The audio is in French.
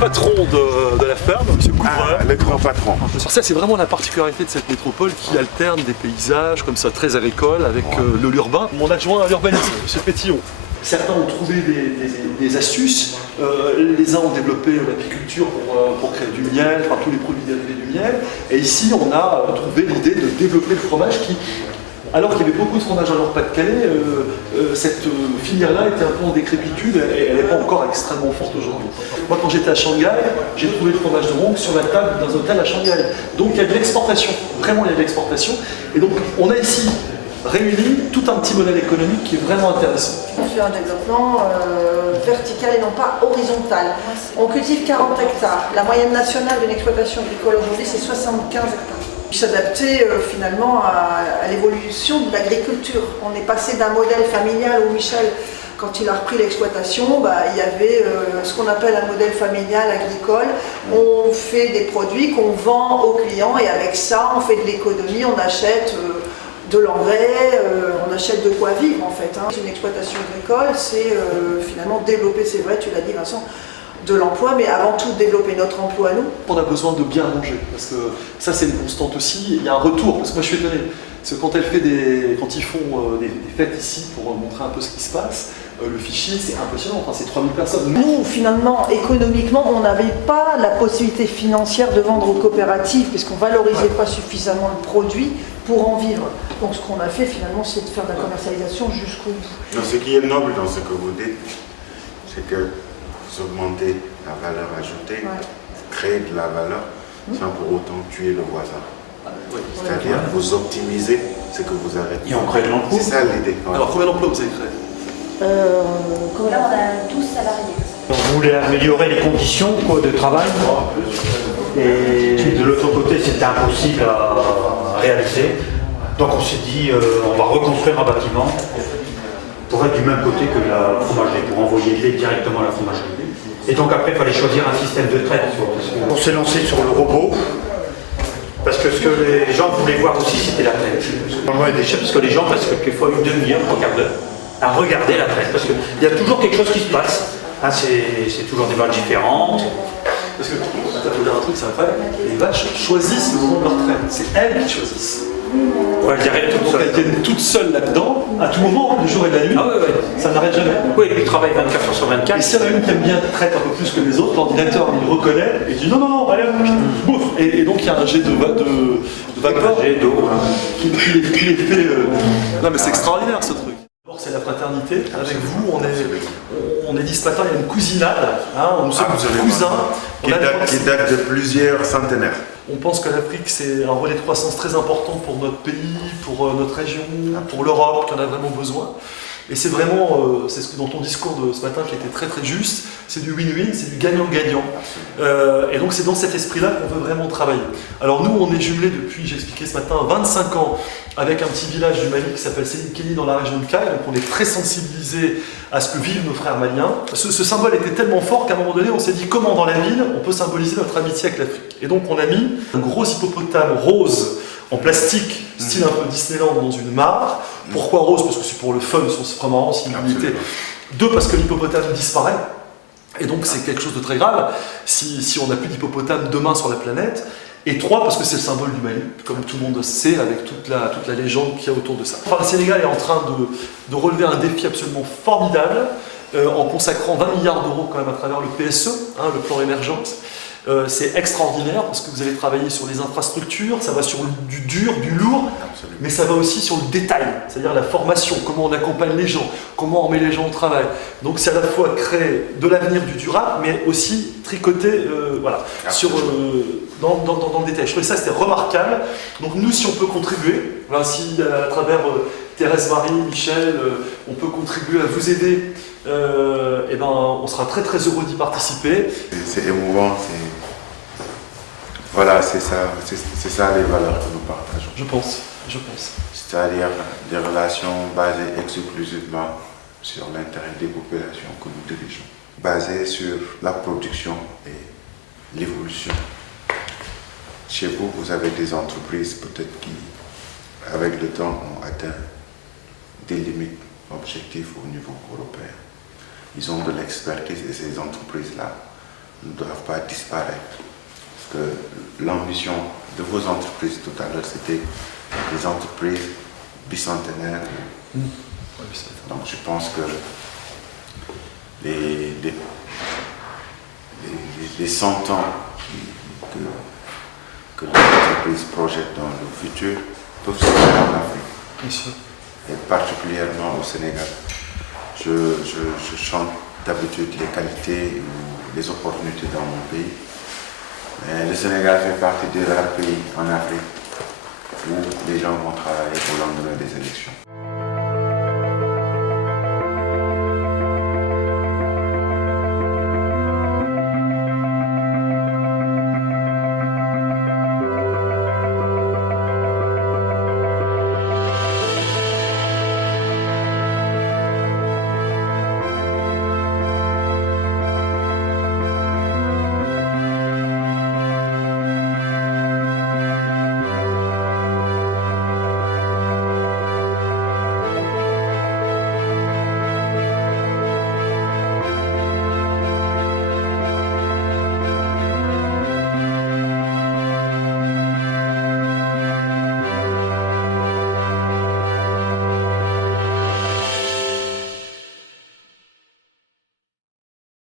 patron de la ferme, M. Couvreur. Ah, le grand patron. Alors ça, c'est vraiment la particularité de cette métropole qui alterne des paysages comme ça très agricoles avec l'urbain. Mon adjoint à l'urbanisme, M. Pétillon. Certains ont trouvé des astuces, les uns ont développé l'apiculture pour créer du miel, enfin tous les produits dérivés du miel. Et ici, on a trouvé l'idée de développer le fromage qui, alors qu'il y avait beaucoup de fromage en Nord-Pas-de-Calais, cette filière-là était un peu en décrépitude et elle n'est pas encore extrêmement forte aujourd'hui. Moi, quand j'étais à Shanghai, j'ai trouvé le fromage de Ronc sur la table d'un hôtel à Shanghai. Donc il y a de l'exportation, vraiment il y a de l'exportation. Et donc on a ici réuni tout un petit modèle économique qui est vraiment intéressant. On fait un développement vertical et non pas horizontal. On cultive 40 hectares. La moyenne nationale d'une exploitation agricole aujourd'hui, c'est 75 hectares. S'adapter finalement à l'évolution de l'agriculture. On est passé d'un modèle familial où Michel, quand il a repris l'exploitation, il y avait ce qu'on appelle un modèle familial agricole. On fait des produits qu'on vend aux clients et avec ça, on fait de l'économie, on achète de l'engrais, on achète de quoi vivre en fait. Une exploitation agricole, c'est finalement développer, c'est vrai, tu l'as dit Vincent, de l'emploi, mais avant tout développer notre emploi à nous. On a besoin de bien manger, parce que ça c'est une constante aussi, il y a un retour, parce que moi je suis étonné, parce que quand ils font des fêtes ici pour montrer un peu ce qui se passe, le fichier c'est impressionnant, enfin, c'est 3000 personnes. Nous, finalement, économiquement, on n'avait pas la possibilité financière de vendre aux coopératives, parce qu'on ne valorisait pas suffisamment le produit pour en vivre. Donc ce qu'on a fait finalement, c'est de faire de la commercialisation jusqu'au bout. Donc, ce qui est noble dans ce que vous dites, c'est que vous augmentez la valeur ajoutée, créez de la valeur, sans pour autant tuer le voisin. C'est-à-dire vous optimisez ce que vous avez. Et on crée de l'emploi. C'est ça l'idée. Alors combien d'emplois vous avez créé? Là, on a 12 salariés. On voulait améliorer les conditions de travail. Et de l'autre côté, c'était impossible à réaliser. Donc on s'est dit, on va reconstruire un bâtiment pour être du même côté que la fromagerie, pour envoyer le lait directement à la fromagerie. Et donc après, il fallait choisir un système de traite. On s'est lancé sur le robot, parce que ce que les gens voulaient voir aussi, c'était la traite. On voit des déchets, parce que les gens restent quelquefois une demi-heure, 3 quarts d'heure, à regarder la traite, parce qu'il y a toujours quelque chose qui se passe. Hein, c'est toujours des vaches différentes. Parce que, il faut dire un truc, c'est incroyable, les vaches choisissent le moment de leur traite, c'est elles qui choisissent. Ouais, elles arrêtent toutes seules. Elles tiennent toutes seules là-dedans, à tout moment, le jour et la nuit, ça n'arrête jamais. Oui, et puis ils travaillent 24 heures sur 24. Et s'il y en a une qui aime bien traite un peu plus que les autres, l'ordinateur il reconnaît et il dit non, non, non, allez, bouffe. Et donc il y a un jet de vapeur qui les fait. Non mais c'est extraordinaire ce truc. D'abord c'est la fraternité. Avec vous, on est dit ce matin, il y a une cousinade, hein, nous sommes cousins. Qui date de plusieurs centenaires. On pense que l'Afrique c'est un relais de croissance très important pour notre pays, pour notre région, pour l'Europe, qui en a vraiment besoin. Et c'est vraiment, c'est ce que dans ton discours de ce matin qui était très très juste, c'est du win-win, c'est du gagnant-gagnant. Et donc c'est dans cet esprit-là qu'on veut vraiment travailler. Alors nous, on est jumelés depuis, j'ai expliqué ce matin, 25 ans avec un petit village du Mali qui s'appelle Sénikeli dans la région de Kayes, donc on est très sensibilisés à ce que vivent nos frères maliens. Ce symbole était tellement fort qu'à un moment donné, on s'est dit comment dans la ville on peut symboliser notre amitié avec l'Afrique. Et donc on a mis un gros hippopotame rose en plastique, style un peu Disneyland dans une mare. Pourquoi rose? Parce que c'est pour le fun, c'est vraiment marrant, c'est une unité. 2, parce que l'hippopotame disparaît. Et donc c'est quelque chose de très grave si on n'a plus d'hippopotame demain sur la planète. Et 3, parce que c'est le symbole du Mali, comme tout le monde sait, avec toute la légende qu'il y a autour de ça. Enfin, le Sénégal est en train de relever un défi absolument formidable, en consacrant 20 milliards d'euros quand même à travers le PSE, hein, le plan émergence. C'est extraordinaire parce que vous allez travailler sur les infrastructures, ça va sur du dur, du lourd, mais ça va aussi sur le détail, c'est-à-dire la formation, comment on accompagne les gens, comment on met les gens au travail. Donc c'est à la fois créer de l'avenir du durable, mais aussi tricoter dans le détail. Je trouvais ça c'était remarquable. Donc nous, si on peut contribuer, si à travers Thérèse Marie, Michel, on peut contribuer à vous aider, on sera très très heureux d'y participer. C'est émouvant, voilà, c'est ça les valeurs que nous partageons. Je pense. C'est-à-dire des relations basées exclusivement sur l'intérêt des populations que nous dirigeons, basées sur la production et l'évolution. Chez vous, vous avez des entreprises peut-être qui, avec le temps, ont atteint des limites objectives au niveau européen. Ils ont de l'expertise et ces entreprises-là ne doivent pas disparaître. Parce que l'ambition de vos entreprises tout à l'heure, c'était des entreprises bicentenaires. Donc je pense que les 100 ans que l'entreprise projette dans le futur peuvent se faire en Afrique. Bien sûr. Et particulièrement au Sénégal. Je chante d'habitude les qualités ou les opportunités dans mon pays. Mais le Sénégal fait partie des rares pays en Afrique où les gens vont travailler au lendemain des élections.